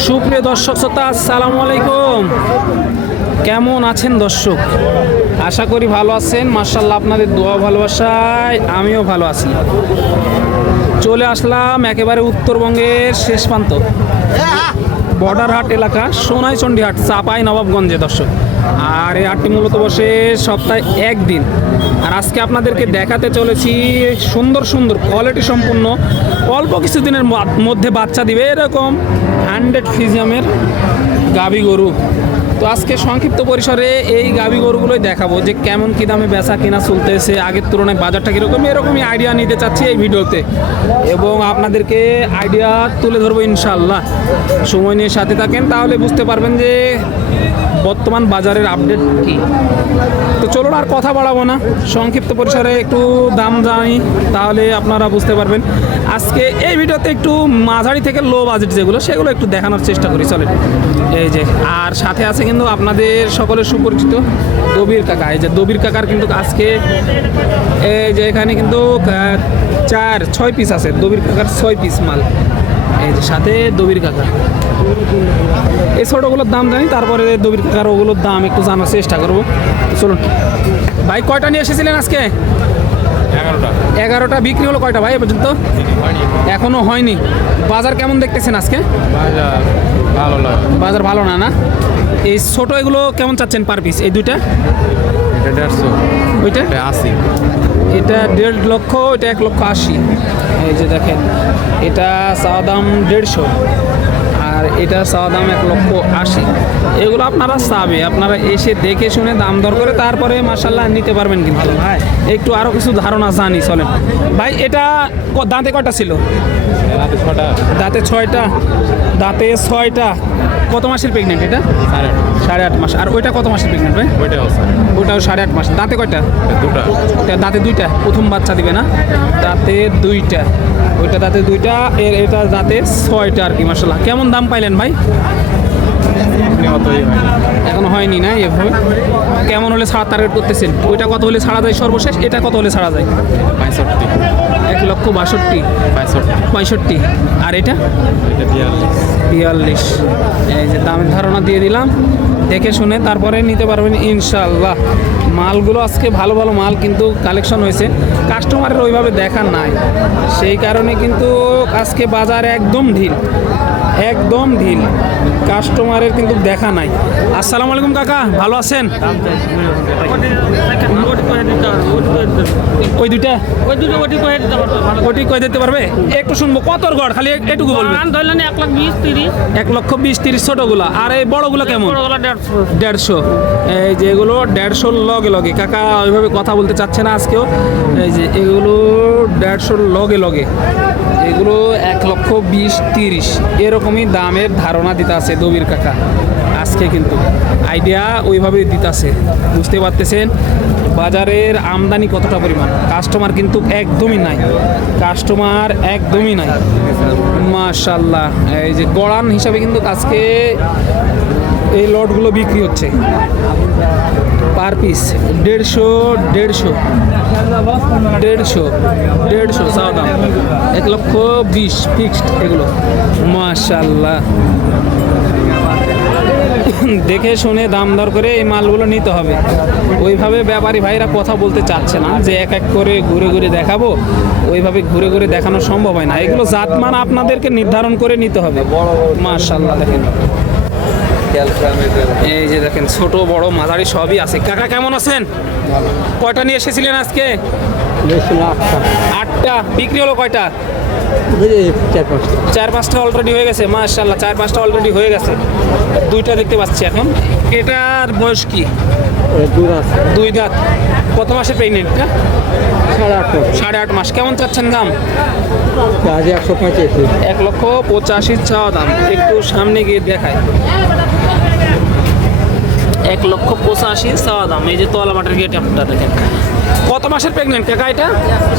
সুপ্রিয় দর্শক শ্রোতা, আসসালামু আলাইকুম। কেমন আছেন দর্শক? আশা করি ভালো আছেন। মার্শাল্লাহ আপনাদের দোয়া ভালোবাসায় আমিও ভালো আছি। চলে আসলাম একেবারে উত্তরবঙ্গের শেষ প্রান্ত। বর্ডার হাট এলাকা, সোনাইচন্ডী হাট, চাপাই নবাবগঞ্জে দর্শক। আর এই হাটটি মূলত বসে সপ্তাহে একদিন। আর আজকে আপনাদেরকে দেখাতে চলেছি সুন্দর সুন্দর কোয়ালিটি সম্পূর্ণ। অল্প কিছুদিনের মধ্যে বাচ্চা দিবে এরকম। হান্ড্রেড ফিজিয়ামের গাভী গরু। তো আজকে সংক্ষিপ্ত পরিসরে এই গাভী গরুগুলোই দেখাবো যে কেমন কী দামে বেচা কিনা চলতেছে। আগের তুলনায় বাজারটা কীরকম, এরকমই আইডিয়া নিতে চাচ্ছি এই ভিডিওতে। এবং আপনাদেরকে আইডিয়া তুলে ধরবো ইনশাল্লাহ সময় নিয়ে সাথে থাকেন, তাহলে বুঝতে পারবেন যে বর্তমান বাজারের আপডেট কী? তো চলুন আর কথা বাড়াবো না। সংক্ষিপ্ত পরিসরে একটু দাম জানি, তাহলে আপনারা বুঝতে পারবেন। আজকে এই ভিডিওতে একটু মাঝারি থেকে লো বাজেট যেগুলো, সেগুলো একটু দেখানোর চেষ্টা করি, চলেন। এই যে, আর সাথে আছে কিন্তু আপনাদের সকলের সুপরিচিত দবির কাকা। এই যে দবির কাকার কিন্তু আজকে, এই যে এখানে কিন্তু চার, ছয় পিস আছে। দবির কাকার ছয় পিস মাল। এই যে সাথে দবির কাকা। এই ছোটোগুলোর দাম জানি তারপরে দবির কাকার ওগুলোর দাম একটু জানার চেষ্টা করব। চলুন। ভাই কয়টা নিয়ে এসেছিলেন আজকে? এগারোটা। বিক্রি হলো কয়টা ভাই পর্যন্ত? এখনও হয়নি। বাজার কেমন দেখতেছেন আজকে? বাজার ভালো লাগে বাজার ভালো না না? এই ছোটো এগুলো কেমন চাচ্ছেন পার পিস এই দুইটা? দেড়শো। ওইটা? এটা আশি। এটা দেড় লক্ষ এটা এক লক্ষ আশি। এই যে দেখেন এটা চাওয়া দাম দেড়শো আর এটা চাওয়া দাম এক লক্ষ আশি। এগুলো আপনারা চাবে আপনারা এসে দেখে শুনে দাম দর করে তারপরে মাসাল্লাহ নিতে পারবেন কিন্তু। ভাই। একটু আরও কিছু ধারণা জানি চলেন। ভাই এটা দাঁতে কটা ছিল? দাঁতে ছয়টা। দাঁতে ছয়টা। কত মাসের প্রেগনেন্ট এটা? সাড়ে আট সাড়ে আট মাস। আর ওইটা কত মাসের প্রেগনেন্ট ভাই? ওইটাও ওটাও সাড়ে আট মাস। দাঁতে কয়টা? দুটা। দাঁতে দুইটা? প্রথম বাচ্চা দিবে না? দাঁতে দুইটা। ওইটা দাঁতে দুইটা এর এটা দাঁতে ছয়টা আর কি মাসাল্লাহ কেমন দাম পাইলেন ভাই? আপনি অতই হয় এখনও হয়নি না এভাবে? কেমন হলে ছাড়া টার্গেট করতেছেন? ওইটা কত হলে ছাড়া যায় সর্বশেষ? এটা কত হলে ছাড়া যায়? পঁয়ষট্টি। এক লক্ষ বাষট্টি। পঁয়ষট্টি। পঁয়ষট্টি। আর এটা? বিয়াল্লিশ। এই যে দামের ধারণা দিয়ে দিলাম। দেখে শুনে তারপরে নিতে পারবেন ইনশাল্লাহ মালগুলো আজকে ভালো ভালো মাল কিন্তু কালেকশন হয়েছে। কাস্টমারের ওইভাবে দেখা নাই। সেই কারণে কিন্তু আজকে বাজার একদম ঢিল। একদম ঢিল। কাস্টমারের কিন্তু দেখা নাই। আসসালামু আলাইকুম কাকা ভালো আছেন? ওই দুইটা? ওই দুটো ওটি করে দিতে পারব? ওটি কয়ে দিতে পারবে একটু শুনব কতর গড়? খালি এটুকু বলবেন ধরলেন এক লাখ বিশ তিরিশ। এক লক্ষ বিশ তিরিশ ছোটগুলা। আর এই বড়গুলো কেমন? দেড়শো। এই যে এগুলো দেড়শোর লগে লগে। কাকা ওইভাবে কথা বলতে চাচ্ছে না আজকেও। এই যে এগুলো দেড়শোর লগে লগে। এগুলো এক লক্ষ বিশ তিরিশ। এরকমই দামের ধারণা দিতে আছে দবির কাকা। আজকে কিন্তু আইডিয়া ওইভাবেই দিতেছে। বুঝতে পারতেছেন? বাজারের আমদানি কতটা পরিমাণ? কাস্টমার কিন্তু একদমই নাই। কাস্টমার একদমই নাই। মাশাল্লাহ এই যে গড়ান হিসাবে কিন্তু আজকে এই লটগুলো বিক্রি হচ্ছে। পার পিস, দেড়শো দেড়শো দেড়শো দেড়শো চাওয়া দাম। এক লক্ষ বিশ ফিক্সড এগুলো। মাশাল্লাহ। দেখে শুনে দাম দর করে এই মালগুলো নিতে হবে। ওইভাবে ব্যাপারী ভাইরা কথা বলতে চাচ্ছে না, যে এক এক করে ঘুরে ঘুরে দেখাবো, ওইভাবে ঘুরে ঘুরে দেখানো সম্ভব হয় না। এগুলো জাতমান আপনাদেরকে নির্ধারণ করে নিতে হবে। মাশাল্লাহ, দেখেন। এই যে দেখেন ছোট বড় মাঝারি সবই আছে। কাকা কেমন আছেন? কয়টা নিয়ে এসেছিলেন আজকে? আটটা। বিক্রি হলো কয়টা? চার পাঁচটা। অলরেডি হয়ে গেছে মাশাল্লাহ চার পাঁচটা অলরেডি হয়ে গেছে। দুইটা দেখতে পাচ্ছি এখন। এটার বয়স কি? দুই দাঁত। কত মাসের প্রেগনেন্টটা সাড়ে আট মাস। সাড়ে আট মাস। কেমন চাচ্ছেন দাম? একশো পঁচাশি। এক লক্ষ পঁচাশি চাওয়া দাম। একটু সামনে গিয়ে দেখায় এক লক্ষ পঁচাশি চাওয়া দাম। এই যে তোলা মাঠের গেট আপনারা দেখেন। কত মাসের প্রেগনেন্ট কাকা এটা?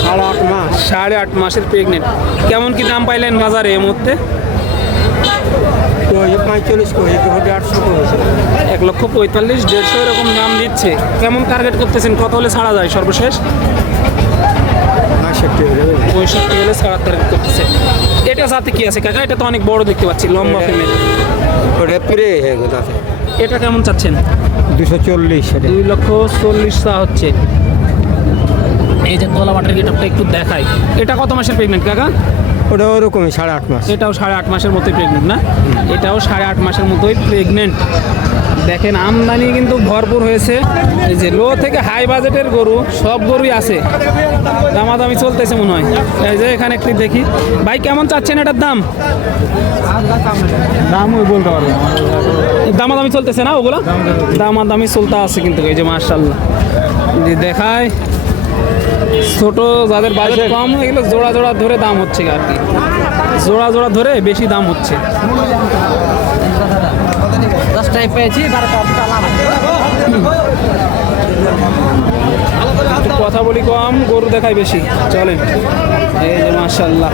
সাড়ে আট মাস। সাড়ে আট মাসের প্রেগনেন্ট কেমন কি দাম পাইলেন বাজারে এই মুহূর্তে? এই পঁয়তাল্লিশ করে একটু আটশো করেছে এক লক্ষ পঁয়তাল্লিশ দেড়শো এরকম দাম দিচ্ছে। কেমন টার্গেট করতেছেন? কত হলে ছাড়া যায় সর্বশেষ? পঁয়ষট্টি হলে ছাড়া টার্গেট করতেছে। এটা সাথে কি আছে কাকা? এটা তো অনেক বড় দেখতে পাচ্ছি লম্বা ফেমেল ওটা প্রে হয়ে এটা কেমন চাচ্ছেন? দুশো চল্লিশ দুই লক্ষ চল্লিশ হচ্ছে। এই যে তোলা বাটার গেটআপটা একটু দেখাই। এটা কত মাসের প্রেগনেন্ট কাকা? ওটা ওরকমই সাড়ে আট মাস। এটাও সাড়ে আট মাসের মতোই প্রেগনেন্ট না? এটাও সাড়ে আট মাসের মতোই প্রেগনেন্ট দেখেন আমদানি কিন্তু ভরপুর হয়েছে। এই যে লো থেকে হাই বাজেটের গরু সব গরুই আছে। দামাদামি চলতেছে মনে হয়। এই যে এখানে একটু দেখি। ভাই কেমন চাচ্ছেন এটার দাম? দাম ওই বলতে পারব দামাদামি চলতেছে না ওগুলো? দামাদামি চলতে আছে কিন্তু এই যে মার্শাল্লাহ দেখায় ছোট যাদের বাজেট কম এগুলো জোড়া জোড়া ধরে দাম হচ্ছে আর কি। জোড়া জোড়া ধরে বেশি দাম হচ্ছে। কথা বলি কম গরু দেখায় বেশি। চলেন। এই যে মার্শাল্লাহ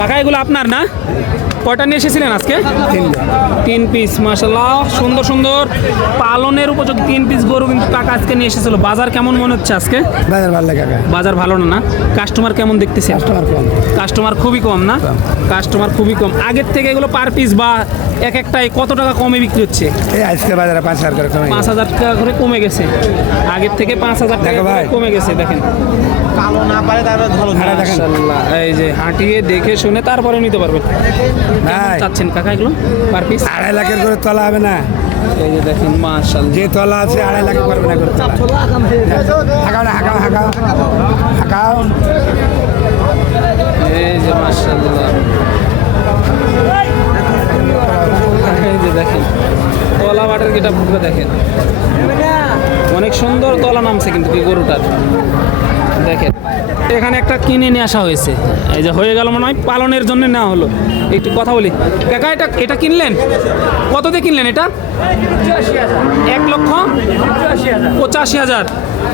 কাকা এগুলো আপনার না? কয়টা নিয়ে এসেছিলেন আজকে? তিন পিস। মার্শাল্লাহ সুন্দর সুন্দর। পালনের উপযোগী তিন পিস গরু কিন্তু কাকা আজকে নিয়ে এসেছিল। বাজার কেমন মনে হচ্ছে আজকে? বাজার ভালো লাগে বাজার ভালো না না? কাস্টমার কেমন দেখতেছে কাস্টমার কম। কাস্টমার খুবই কম না? কাস্টমার খুবই কম। আগের থেকে এগুলো পার পিস বা এক একটাই কত টাকা কমে বিক্রি হচ্ছে? এই আজকে বাজারে পাঁচ হাজার করে পাঁচ হাজার টাকা করে কমে গেছে। আগের থেকে পাঁচ হাজার টাকা দেখো কমে গেছে দেখেন ভাড়া দেখেন। মাশাআল্লাহ, এই যে হাঁটিয়ে দেখে শুনে তারপরে নিতে পারবেন। ভাই। চাচ্ছেন কাকা এগুলো পার পিস আড়াই লাখের করে তোলা হবে না। এই যে দেখেন মাশাল্লাহ যে তলা আছে আড়াই পারবে না করে তোলা। হাঁকাও না হাঁকাও হাঁকাও। হাঁকাও। এই যে এই যে দেখেন তলা গেটা পুরো দেখেন। অনেক সুন্দর তলা নামছে কিন্তু গরুটার। দেখেন। এখানে একটা কিনে নিয়ে আসা হয়েছে। এই যে হয়ে গেল মনে হয় পালনের জন্য নেওয়া হলো। একটু কথা বলি। কাকা এটা এটা কিনলেন? কত দিয়ে কিনলেন এটা? এক লক্ষ পঁচাশি হাজার।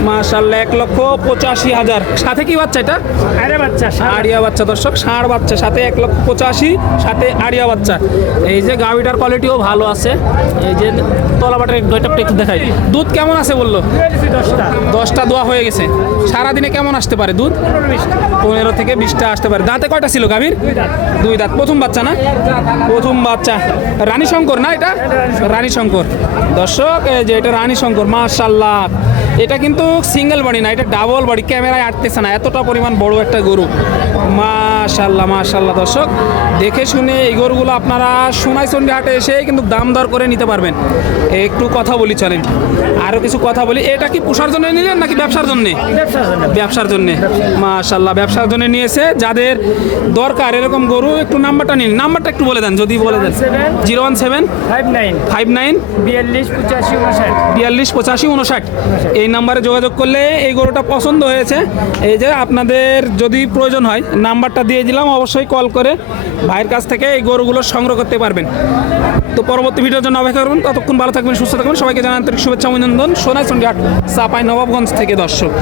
মার্শাল্লাহ এক লক্ষ পঁচাশি হাজার। সাথে কি বাচ্চা এটা? আরে বাচ্চা আড়িয়া বাচ্চা দর্শক ষাঁড় বাচ্চা সাথে এক লক্ষ পঁচাশি সাথে আড়িয়া বাচ্চা। এই যে গাভিটার কোয়ালিটিও ভালো আছে। এই যে তলাবাটের গয়টাপটা একটু দেখাই। দুধ কেমন আছে বলল? দশটা। দশটা দোয়া হয়ে গেছে। সারাদিনে কেমন আসতে পারে দুধ? পনেরো থেকে বিশটা আসতে পারে। দাঁতে কয়টা ছিল গাভীর? দুই দাঁত। প্রথম বাচ্চা না? প্রথম বাচ্চা। রানী শঙ্কর না এটা? রানী শঙ্কর। দর্শক এই যে এটা রানী শঙ্কর মাশাল্লাহ এটা কিন্তু সিঙ্গেল বাড়ি না, এটা ডাবল বাড়ি, ক্যামেরায় আটতেছে না, এতটা পরিমাণ বড় একটা গরু। মাশাল্লাহ মাশাল্লাহ দর্শক দেখে শুনে এই গরুগুলো আপনারা সোনাইচন্ডী হাটে এসে কিন্তু দাম দর করে নিতে পারবেন। একটু কথা বলি চলেন। আরও কিছু কথা বলি। এটা কি পোষার জন্য নিলেন নাকি ব্যবসার জন্যে? ব্যবসার জন্যে। মাশাল্লাহ ব্যবসার জন্য। নিয়েছে। যাদের দরকার এরকম গরু একটু নাম্বারটা নিন। নাম্বারটা একটু বলে দেন যদি বলে দেন। Zero one seven five nine five nine বিয়াল্লিশ পঁচাশি উনষাট বিয়াল্লিশ পঁচাশি উনষাট এই নাম্বারে যোগাযোগ করলে এই গরুটা পছন্দ হয়েছে। এই যে আপনাদের যদি প্রয়োজন হয় নাম্বারটা দিয়ে দিলাম, অবশ্যই কল করে ভাইয়ের কাছ থেকে এই গরুগুলো সংগ্রহ করতে পারবেন। তো পরবর্তী ভিডিওর জন্য অপেক্ষা করুন, ততক্ষণ ভালো থাকবেন, সুস্থ থাকবেন, সবাইকে জানান আন্তরিক শুভেচ্ছা, অভিনন্দন। সোনাই সন্ধ্যা চাপাই নবাবগঞ্জ থেকে দর্শক।